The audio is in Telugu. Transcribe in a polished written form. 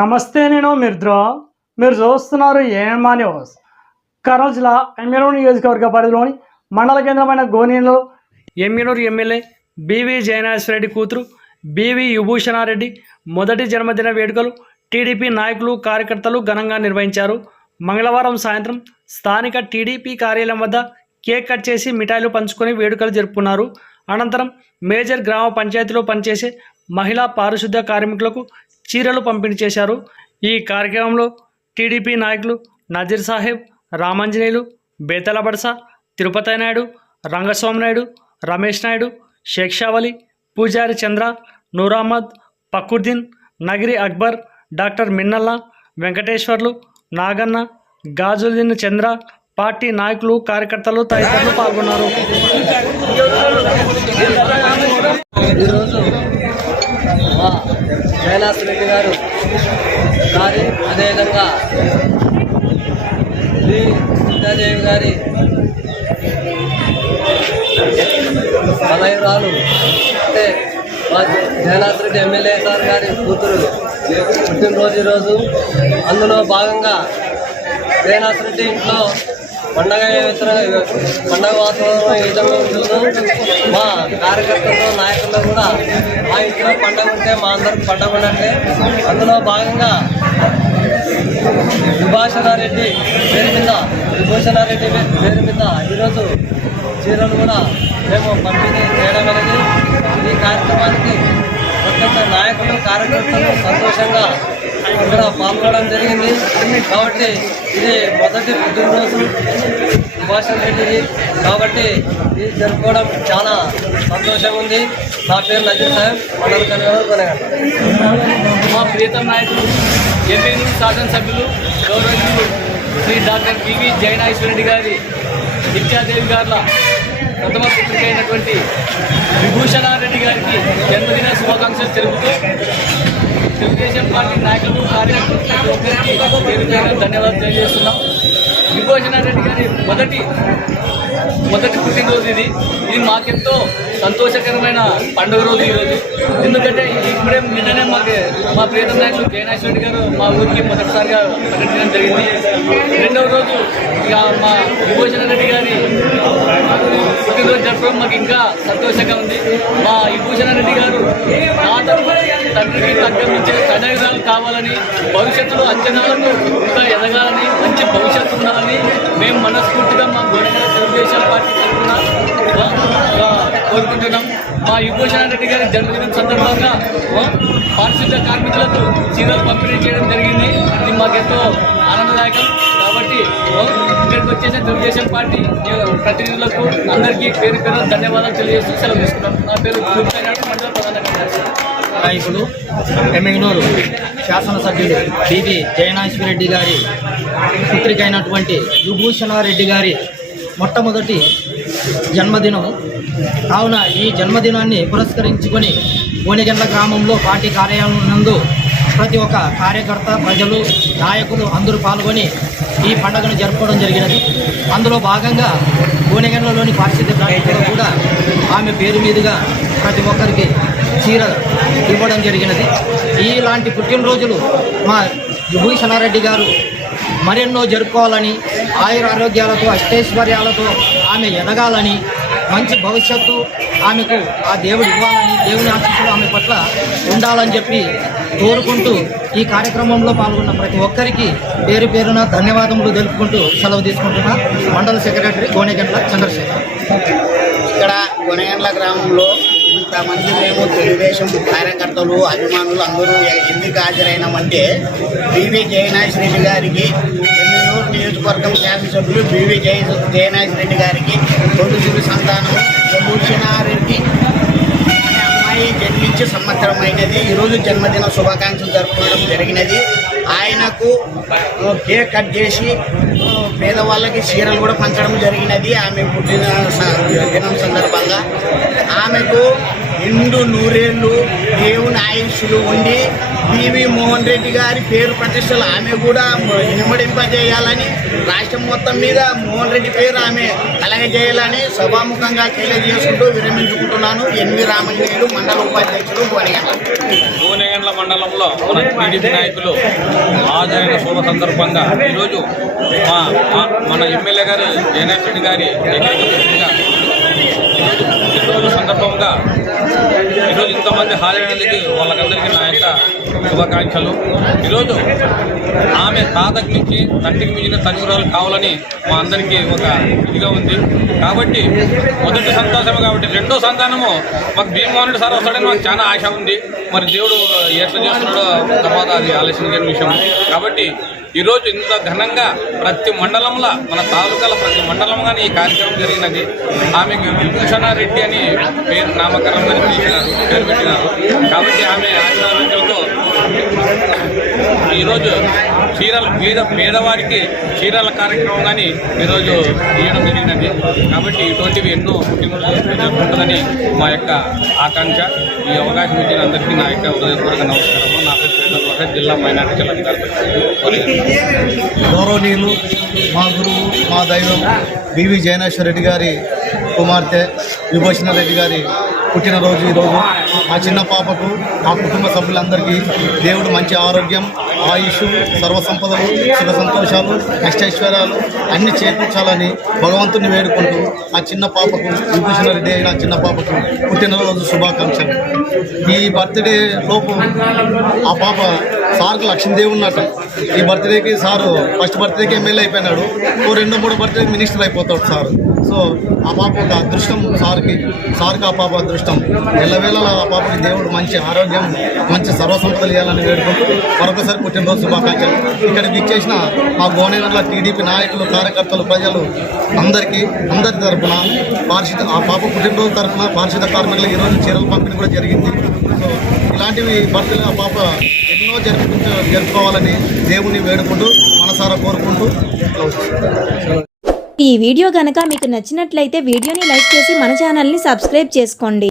నమస్తే, నేను మిర్ద్రో. మీరు చూస్తున్నారు ఏఎంఆర్ న్యూస్. కర్నూలు జిల్లా ఎమ్మెనూరు నియోజకవర్గ పరిధిలోని మండల కేంద్రమైన గోనెలో ఎమ్మెనూరు ఎమ్మెల్యే బివి జయనాశ్వరెడ్డి కూతురు బివి విభూషణారెడ్డి మొదటి జన్మదిన వేడుకలు టీడీపీ నాయకులు కార్యకర్తలు ఘనంగా నిర్వహించారు. మంగళవారం సాయంత్రం స్థానిక టీడీపీ కార్యాలయం వద్ద కేక్ కట్ చేసి మిఠాయిలు పంచుకొని వేడుకలు జరుపుకున్నారు. అనంతరం మేజర్ గ్రామ పంచాయతీలో పనిచేసే మహిళా పారిశుద్ధ్య కార్మికులకు చీరలు పంపిణీ చేశారు. ఈ కార్యక్రమంలో టీడీపీ నాయకులు నజీర్ సాహెబ్, రామాంజనేయులు, బేతల బడస, తిరుపతి నాయుడు, రంగస్వామి నాయుడు, రమేష్ నాయుడు, షేక్ షావలి, పూజారి చంద్ర, నూర్ అహ్మద్, ఫక్రుద్దీన్, నగిరి అక్బర్, డాక్టర్ మిన్నల్లా, వెంకటేశ్వర్లు, నాగన్న, గాజుద్దీన్ చంద్ర, పార్టీ నాయకులు కార్యకర్తలు తదితరులు పాల్గొన్నారు. జయనాశ్వరెడ్డి గారు అదేవిధంగా సీతాదేవి గారి బలయురాలు అంటే జయనాశ్వరెడ్డి ఎమ్మెల్యే సార్ గారి కూతురు పుట్టినరోజు ఈరోజు. అందులో భాగంగా జయనాశ్వరెడ్డి ఇంట్లో పండగ వాతావరణం ఏ విధంగా ఉంటుందో మా కార్యకర్తలు నాయకులు కూడా మా ఇంట్లో పండగ ఉంటే మా అందరికి పండగ ఉన్నట్టే. అందులో భాగంగా విభూషణారెడ్డి పేరు మీద ఈరోజు చీరలు కూడా మేము పంపిణీ చేయడం అనేది ఈ కార్యక్రమానికి ప్రతి నాయకులు కార్యకర్తలు సంతోషంగా ఇక్కడ పాల్గొనడం జరిగింది. కాబట్టి ఇది మొదటి పుట్టినరోజు విభూషణ రెడ్డిది కాబట్టి ఇది జరుపుకోవడం చాలా సంతోషంగా ఉంది. నా పేరు నజీర్ సాహెబ్, మండల కన్వీనర్ కొనగంట. మా ప్రియతమ నాయకులు ఎమ్మెల్యే శాసనసభ్యులు గౌరవనీయులు శ్రీ డాక్టర్ బివి జయనాశ్వరెడ్డి గారి విద్యాదేవి గారుల ప్రథమ పుత్రిక అయినటువంటి విభూషణారెడ్డి గారికి జన్మదిన శుభాకాంక్షలు తెలుపుతూ తెలుగుదేశం పార్టీ నాయకులు కార్యకర్తలకు ధన్యవాదాలు తెలియజేస్తున్నాం. విభూషణారెడ్డి గారి మొదటి పుట్టినరోజు ఇది మాకెంతో సంతోషకరమైన పండుగ రోజు ఈరోజు. ఎందుకంటే ఇప్పుడే నిన్ననే మా ప్రియతమ నాయకులు జయనాశ్వరెడ్డి గారు మా ఊరికి మొదటిసారిగా పర్యటించడం జరిగింది. రెండవ రోజు ఇక మా విభూషణారెడ్డి గారి పుట్టినరోజు జరపడం మాకు ఇంకా సంతోషంగా ఉంది. మా విభూషణారెడ్డి గారు నా తండ్రికి తగ్గమించే కనగరాలు కావాలని, భవిష్యత్తులో అంచనాలకు ఇంకా ఎదగాలని, మంచి భవిష్యత్తు ఉండాలని మేము మనస్ఫూర్తిగా మా గోనెగండ్ల తెలుగుదేశం పార్టీ తరఫున కోరుకుంటున్నాం. మా విభూషణారెడ్డి గారి జన్మదినం సందర్భంగా పారిశుద్ధ్య కార్మికులకు చీరలు పంపిణీ చేయడం జరిగింది. ఇది మాకెంతో ఆనందదాయకం. కాబట్టి ఇక్కడికి వచ్చేసిన తెలుగుదేశం పార్టీ ప్రతినిధులకు అందరికీ పేరు ధన్యవాదాలు తెలియజేస్తూ సెలవు తీసుకున్నాం. నా పేరు మండల ప్రధాన నాయకులు ఎమ్మెనూరు శాసనసభ్యులు బివి జయనాశ్వరెడ్డి గారి పుత్రిక అయినటువంటి విభూషణారెడ్డి గారి మొట్టమొదటి జన్మదినం కావున ఈ జన్మదినాన్ని పురస్కరించుకొని గోనెగండ్ల గ్రామంలో పార్టీ కార్యాలయం నందు ప్రతి ఒక్క కార్యకర్త, ప్రజలు, నాయకులు అందరూ పాల్గొని ఈ పండుగను జరుపుకోవడం జరిగినది. అందులో భాగంగా గోనెగండ్లలోని పారిశుద్ధ్య కార్మికులు కూడా ఆమె పేరు మీదుగా ప్రతి ఒక్కరికి చీర ఇవ్వడం జరిగినది. ఇలాంటి పుట్టినరోజులు మా విభూషణారెడ్డి గారు మరెన్నో జరుపుకోవాలని, ఆయుర ఆరోగ్యాలతో అష్టైశ్వర్యాలతో ఆమె ఎదగాలని, మంచి భవిష్యత్తు ఆమెకు ఆ దేవుడు ఇవ్వాలని, దేవుని ఆశీస్సులు ఆమె పట్ల ఉండాలని చెప్పి కోరుకుంటూ ఈ కార్యక్రమంలో పాల్గొన్న ప్రతి ఒక్కరికి పేరు పేరున ధన్యవాదములు తెలుపుకుంటూ సెలవు తీసుకుంటున్నా. మండల సెక్రటరీ గోనెగండ్ల చంద్రశేఖర్. ఇక్కడ గోనెగండ్ల గ్రామంలో ఇంతమంది మేము తెలుగుదేశం కార్యకర్తలు, అభిమానులు అందరూ ఎందుకు హాజరైనామంటే బివి జయనాశ్వరెడ్డి గారికి, ఎమ్మెనూరు నియోజకవర్గం శాసనసభ్యులు బివి జయనాశ్వరెడ్డి గారికి తొలుసులు సంతానం విభూషణారెడ్డి అనే అమ్మాయి జన్మించి సంవత్సరం అయినది. ఈరోజు జన్మదిన శుభాకాంక్షలు జరుపుకోవడం జరిగినది. ఆయనకు కేక్ కట్ చేసి పేదవాళ్ళకి చీరలు కూడా పంచడం జరిగినది. ఆమె పుట్టిన దినం సందర్భంగా ఆమెకు నిండు నూరేళ్ళు దేవుని ఆయుష్లు ఉండి పివి మోహన్ రెడ్డి గారి పేరు ప్రతిష్టలు ఆమె కూడా ఇనుమడింపజేయాలని రాష్ట్రం మొత్తం మీద మోహన్ రెడ్డి పేరు ఆమె కలగజేయాలని సభాముఖంగా తెలియజేసుకుంటూ విరమించుకుంటున్నాను. ఎన్వి రామయ్యలు మండల ఉపాధ్యక్షుడు గోనెగండ్ల మండలంలో మన టీడీపీ నాయకులు హాజరైన శుభ సందర్భంగా ఈరోజు మన ఎమ్మెల్యే గారు జయనాథ్ రెడ్డి గారి ఏకైక పుత్రిక ఈరోజు సందర్భంగా ఈరోజు ఇంతమంది హాజరైనందుకు వాళ్ళకందరికీ నా యొక్క శుభాకాంక్షలు. ఈరోజు ఆమె తాతకి మించి తండ్రికి మించిన తల్లిదండ్రులు కావాలని మా అందరికీ ఒక ఇదిగా ఉంది. కాబట్టి మొదటి సంతోషం, కాబట్టి రెండో సంతానము మాకు భీమమోహన్ రెడ్డి సార్ వస్తాడని మాకు చాలా ఆశ ఉంది. మరి దేవుడు ఎట్లా చేస్తున్నాడో తర్వాత అది ఆలస్యం లేని విషయం. కాబట్టి ఈరోజు ఇంత ఘనంగా ప్రతి మండలంలో మన తాలూకాల ప్రతి మండలంగానే ఈ కార్యక్రమం జరిగినది. ఆమెకి విభూషణారెడ్డి అని పేరు నామకరణంగా పేరు పెట్టినారు. కాబట్టి ఆమె ఆశీర్వాదాలతో ఈరోజు చీరలు పేదవారికి చీరల కార్యక్రమం కానీ ఈరోజు ఇవ్వడం జరిగినది. కాబట్టి ఇటువంటివి ఎన్నో పుట్టినరోజు జరుపుకుంటుందని మా యొక్క ఆకాంక్ష. ఈ అవకాశం ఇచ్చిన అందరికీ నా యొక్క హృదయపూర్వక నమస్కారము. నా పేరు జిల్లా మైనార్టీ జిల్లా అధికారి. గౌరవనీయులు మా గురువు మా దైవం బివి జయనాశ్వర రెడ్డి గారి కుమార్తె విభూషణ రెడ్డి గారి పుట్టినరోజు ఈరోజు. మా చిన్న పాపకు మా కుటుంబ సభ్యులందరికీ దేవుడు మంచి ఆరోగ్యం, ఆయుష్, సర్వసంపదలు, సుఖ సంతోషాలు, అష్టైశ్వర్యాలు అన్ని చేకూర్చాలని భగవంతుని వేడుకుంటూ ఆ చిన్న పాపకు విభూషణ రెడ్డి అయిన చిన్న పాపకు పుట్టినరోజు శుభాకాంక్షలు. ఈ బర్త్డే లోపు ఆ పాప సార్కు లక్ష్మీదేవి ఉన్నట్ట. ఈ బర్త్డేకి సారు ఫస్ట్ బర్త్డేకి ఎమ్మెల్యే అయిపోయినాడు. 2-3 బర్త్డే మినిస్టర్ అయిపోతాడు సార్. సో ఆ పాప ఒక అదృష్టం సార్కి ఆ పాప అదృష్టం. ఎల్లవేళలా ఆ పాపకి దేవుడు మంచి ఆరోగ్యం, మంచి సర్వసంపదలు ఇవ్వాలని వేడుకుంటూ మరొకసారి పుట్టినరోజు శుభాకాంక్షలు. ఇక్కడ విచ్చేసిన మా గోనెగండ్ల టీడీపీ నాయకులు, కార్యకర్తలు, ప్రజలు అందరి తరఫున ఆ పాప పుట్టినరోజు తరఫున పారిశుద్ధ కార్మికులకు ఈరోజు చీరల పంపిణీ కూడా జరిగింది. సో ఇలాంటివి బర్త్డే ఆ పాప ఎన్నో జరుపుకోవాలని దేవుని వేడుకుంటూ మనసారా కోరుకుంటూ ఈ వీడియో గనక మీకు నచ్చినట్లయితే వీడియోని లైక్ చేసి మన ఛానల్ని సబ్స్క్రైబ్ చేసుకోండి.